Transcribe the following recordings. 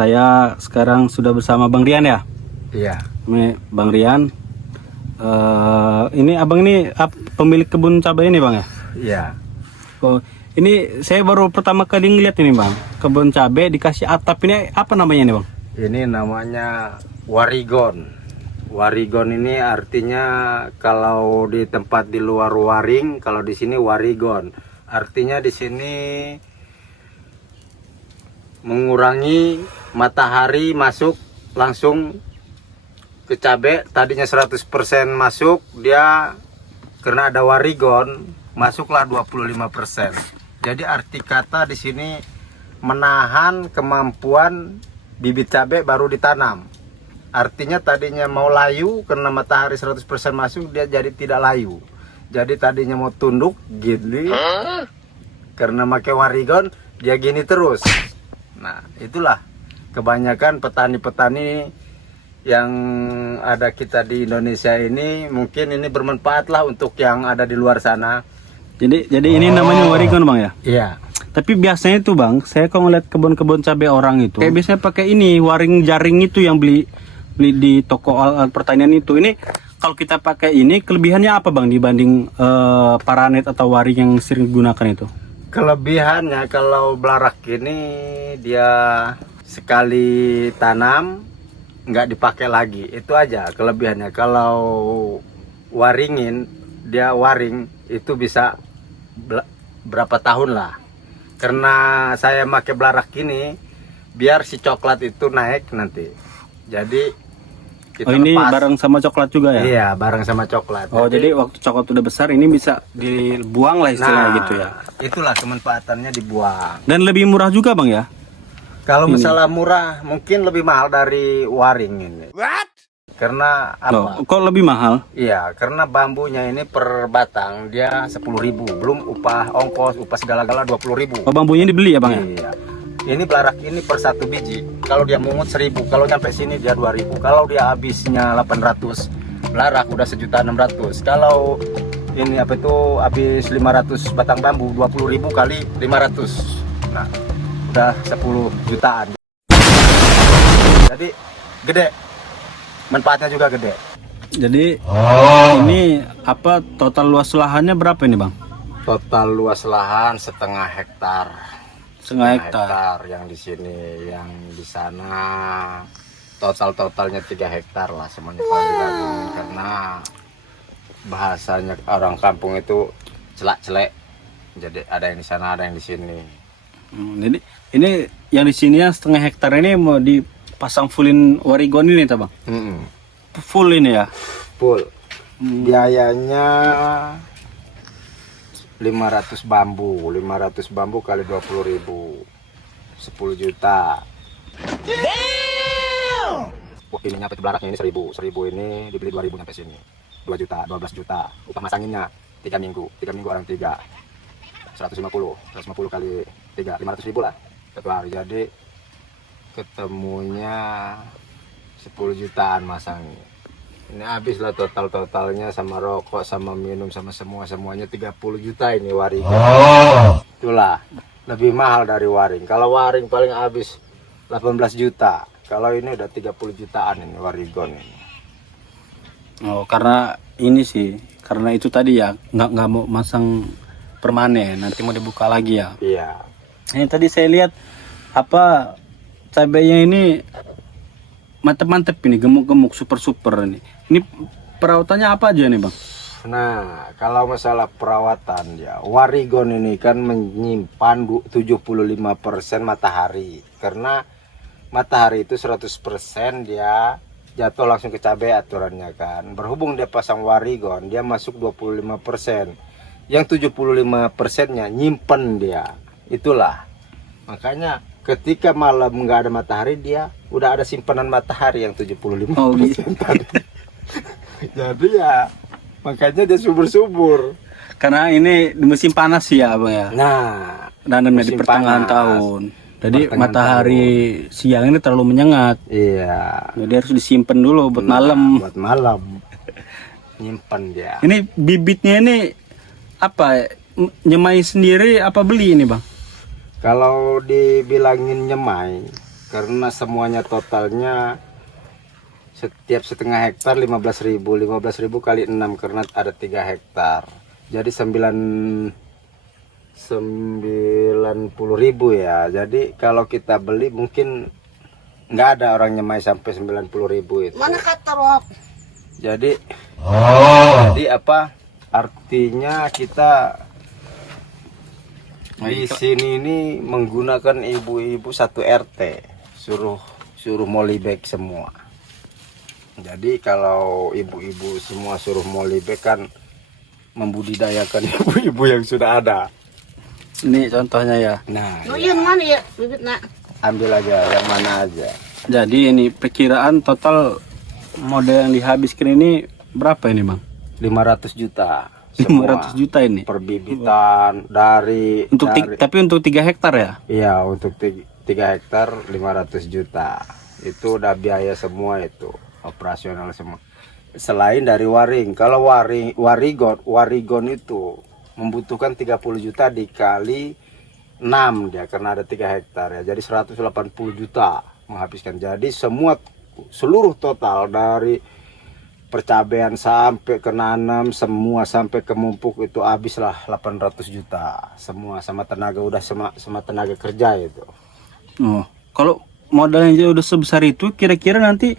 Saya sekarang sudah bersama Bang Rian ya. Iya. Ini Bang Rian. Ini abang ini pemilik kebun cabai ini bang ya? Iya. Oh, ini saya baru pertama kali ngeliat ini bang. Kebun cabai dikasih atap ini apa namanya ini bang? Ini namanya warigon. Warigon ini artinya kalau di tempat di luar waring, kalau di sini warigon. Artinya di sini mengurangi matahari masuk langsung ke cabai. Tadinya 100% masuk, dia karena ada warigon masuklah 25%. Jadi arti kata di sini menahan kemampuan bibit cabai baru ditanam. Artinya tadinya mau layu karena matahari 100% masuk, dia jadi tidak layu. Jadi tadinya mau tunduk gini, karena pakai warigon dia gini terus. Nah, itulah kebanyakan petani-petani yang ada kita di Indonesia ini, mungkin ini bermanfaat lah untuk yang ada di luar sana. Jadi ini namanya warigon bang ya? Iya. Tapi biasanya tuh bang, saya kalau ngeliat kebun-kebun cabai orang itu, kayak biasanya pakai ini waring jaring itu yang beli di toko alat pertanian itu. Ini kalau kita pakai ini kelebihannya apa bang dibanding paranet atau waring yang sering digunakan itu? Kelebihannya kalau belarak ini dia sekali tanam nggak dipakai lagi, itu aja kelebihannya. Kalau waringin, dia waring itu bisa berapa tahun lah. Karena saya pakai belarak ini biar si coklat itu naik nanti. Jadi kita ini lepas. bareng sama coklat juga ya? Iya, bareng sama coklat. Oh, jadi waktu coklat udah besar ini bisa dibuang lah istilahnya gitu ya? Itulah kemanfaatannya, dibuang. Dan lebih murah juga bang ya? Kalau misalnya murah, mungkin lebih mahal dari waring ini. What? Karena apa? Loh, kok lebih mahal? Iya, karena bambunya ini per batang dia 10.000, belum upah ongkos, upah segala-gala 20.000. Oh, bambunya dibeli ya bang ya? Iya. Ini belarak ini per satu biji, kalau dia mungut 1.000, kalau nyampe sini dia 2.000. Kalau dia habisnya 800, belarak udah 1.600.000. Kalau ini apa itu habis 500 batang bambu, 20.000 kali 500. Nah, udah 10 jutaan. Jadi gede. Manfaatnya juga gede. Jadi ini apa total luas lahannya berapa ini bang? Total luas lahan setengah hektar. Setengah hektar. Yang di sini, yang di sana totalnya 3 hektar lah semuanya kalau digabungin. Karena bahasanya orang kampung itu celak-celek. Jadi ada yang di sana, ada yang di sini. Jadi ini yang di sini ya setengah hektar ini mau dipasang fullin warigon ini tak bang? Full ini ya? Full. Biayanya 500 bambu kali 20.000, 10 juta. Wah, ininya apa itu belaraknya ini 1.000 ini dibeli 2.000 sampai sini. 2 juta, 12 juta. Upah masanginnya 3 minggu orang 3. 150 kali 3, 500.000 lah satu hari. Jadi ketemunya 10 jutaan masangnya. Ini habis lah totalnya sama rokok, sama minum, sama semuanya 30 juta ini waring. Itulah lebih mahal dari waring. Kalau waring paling habis 18 juta. Kalau ini udah 30 jutaan ini warigon ini. Oh, karena ini sih, karena itu tadi ya nggak mau masang permanen, nanti mau dibuka lagi ya. Iya. Ini tadi saya lihat apa cabainya ini mantep-mantep ini, gemuk-gemuk, super ini. Ini perawatannya apa aja nih bang? Nah, kalau masalah perawatan ya, warigon ini kan menyimpan 75% matahari. Karena matahari itu 100% dia jatuh langsung ke cabai aturannya kan. Berhubung dia pasang warigon, dia masuk 25%. Yang 75%-nya nyimpen dia. Itulah. Makanya ketika malam nggak ada matahari, dia udah ada simpanan matahari yang 75%. Oh, gitu. Jadi ya makanya dia subur-subur. Karena ini di musim panas sih ya bang ya. Nah, nanamnya di pertengahan tahun. Jadi matahari siang ini terlalu menyengat. Iya. Jadi harus disimpan dulu buat malam. Buat malam. Nyimpan dia. Ini bibitnya ini apa? Nyemai sendiri apa beli ini bang? Kalau dibilangin nyemai, karena semuanya totalnya setiap setengah hektar 15.000 kali 6 karena ada 3 hektar. Jadi 90.000 ya. Jadi kalau kita beli mungkin nggak ada orang nyemai sampai 90.000 itu. Mana kata Rob? Jadi apa artinya kita di sini ini menggunakan ibu-ibu satu RT suruh molibek semua. Jadi kalau ibu-ibu semua suruh molibek kan membudidayakan ibu-ibu yang sudah ada. Ini contohnya ya. Nah, Oh iya mana ya bibit nak? ambil aja yang mana aja. Jadi ini perkiraan total modal yang dihabiskan ini berapa ini bang? 500 juta. 500 juta ini. Perbibitan dari Tapi untuk 3 hektar ya? iya untuk 3 hektar 500 juta. Itu udah biaya semua itu, operasional semua. Selain dari waring, kalau warigon itu membutuhkan 30 juta dikali 6 dia karena ada 3 hektar ya. Jadi 180 juta menghabiskan. Jadi seluruh total dari percabean sampai ke nanam semua sampai ke mumpuk itu habislah 800 juta semua sama tenaga sama tenaga kerja itu. Oh, kalau modalnya udah sebesar itu, kira-kira nanti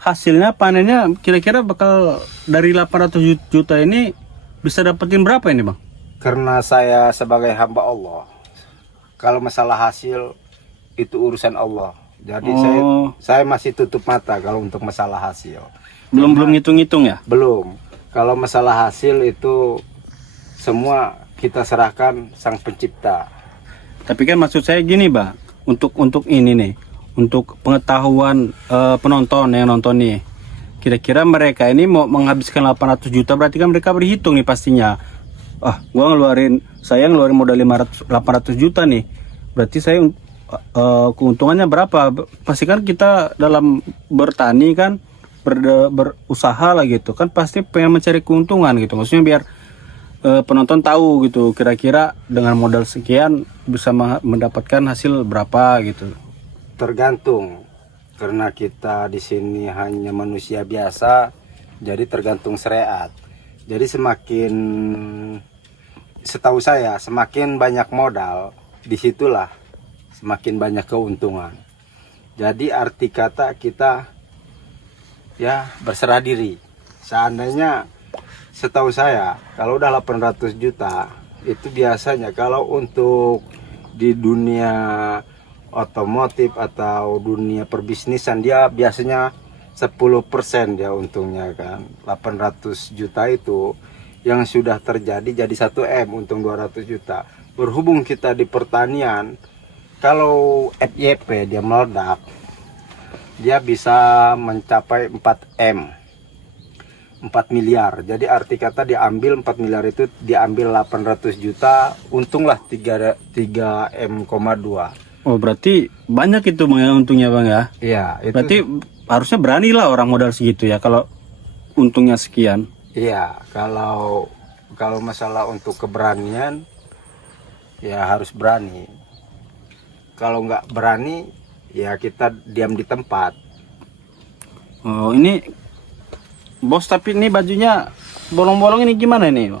hasilnya panennya kira-kira bakal dari 800 juta ini bisa dapetin berapa ini bang? Karena saya sebagai hamba Allah, kalau masalah hasil itu urusan Allah. Jadi saya masih tutup mata kalau untuk masalah hasil. Belum ngitung-ngitung ya? Belum. Kalau masalah hasil itu semua kita serahkan Sang Pencipta. Tapi kan maksud saya gini bang, untuk ini nih, untuk pengetahuan penonton yang nonton nih, kira-kira mereka ini mau menghabiskan 800 juta berarti kan mereka berhitung nih pastinya. Saya ngeluarin modal 800 juta nih, berarti saya keuntungannya berapa? Pasti kan kita dalam bertani kan berusaha lah gitu kan, pasti pengen mencari keuntungan gitu, maksudnya biar penonton tahu gitu kira-kira dengan modal sekian bisa mendapatkan hasil berapa gitu. Tergantung, karena kita di sini hanya manusia biasa, jadi tergantung syariat. Jadi setahu saya semakin banyak modal, disitulah semakin banyak keuntungan. Jadi arti kata kita ya berserah diri. Seandainya setahu saya kalau udah 800 juta itu biasanya kalau untuk di dunia otomotif atau dunia perbisnisan dia biasanya 10% dia untungnya kan. 800 juta itu yang sudah terjadi jadi 1 M untung 200 juta. Berhubung kita di pertanian, kalau FYP dia meledak, dia bisa mencapai 4 M, 4 miliar. Jadi arti kata diambil 4 miliar itu diambil 800 juta, untunglah 3 M,2. Oh berarti banyak itu bang ya untungnya bang ya? Iya. Itu, berarti harusnya berani lah orang modal segitu ya kalau untungnya sekian. iya, kalau masalah untuk keberanian ya harus berani. Kalau nggak berani ya kita diam di tempat. Oh ini bos, tapi ini bajunya bolong-bolong ini gimana ini?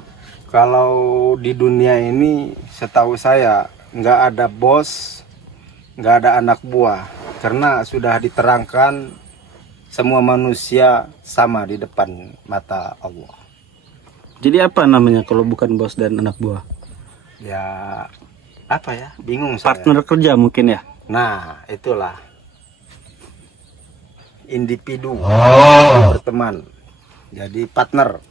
Kalau di dunia ini setahu saya nggak ada bos, nggak ada anak buah, karena sudah diterangkan semua manusia sama di depan mata Allah. Jadi apa namanya kalau bukan bos dan anak buah? Ya apa ya, bingung saya. Partner kerja mungkin ya? Nah itulah individu berteman, jadi partner,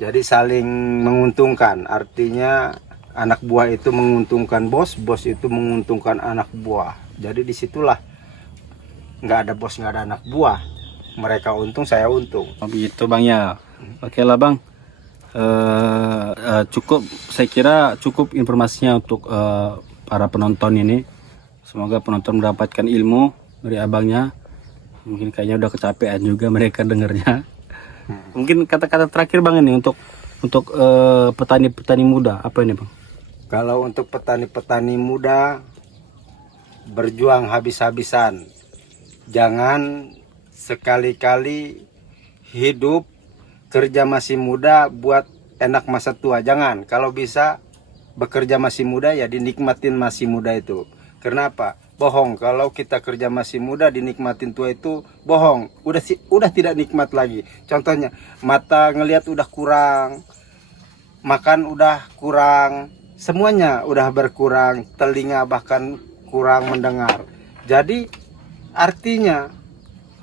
jadi saling menguntungkan. Artinya anak buah itu menguntungkan bos, bos itu menguntungkan anak buah. Jadi disitulah nggak ada bos nggak ada anak buah, mereka untung saya untung. Oh begitu bang ya. Oke lah bang, cukup, saya kira cukup informasinya untuk para penonton ini. Semoga penonton mendapatkan ilmu dari abangnya. Mungkin kayaknya udah kecapean juga mereka dengernya. Mungkin kata-kata terakhir bang ini untuk petani-petani muda apa ini bang? Kalau untuk petani-petani muda, berjuang habis-habisan. Jangan sekali-kali hidup kerja masih muda buat enak masa tua. Jangan. Kalau bisa bekerja masih muda ya dinikmatin masih muda itu. Kenapa? Bohong. Kalau kita kerja masih muda dinikmatin tua itu bohong. Udah tidak nikmat lagi. Contohnya mata ngelihat udah kurang, makan udah kurang, semuanya udah berkurang, telinga bahkan kurang mendengar. Jadi artinya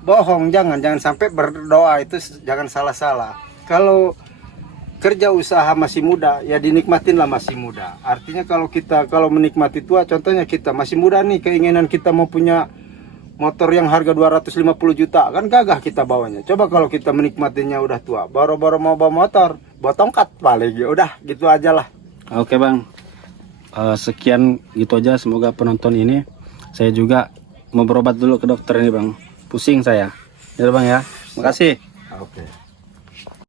bohong. Jangan sampai berdoa itu jangan salah-salah. Kalau kerja usaha masih muda ya dinikmatinlah masih muda. Artinya kalau menikmati tua, contohnya kita masih muda nih, keinginan kita mau punya motor yang harga 250 juta kan gagah kita bawanya. Coba kalau kita menikmatinya udah tua, baru-baru mau bawa motor, bawa tongkat paling. Ya udah gitu aja lah. Oke bang, sekian gitu aja. Semoga penonton ini, saya juga mau berobat dulu ke dokter ini bang, pusing saya. Ya bang ya, makasih. Oke.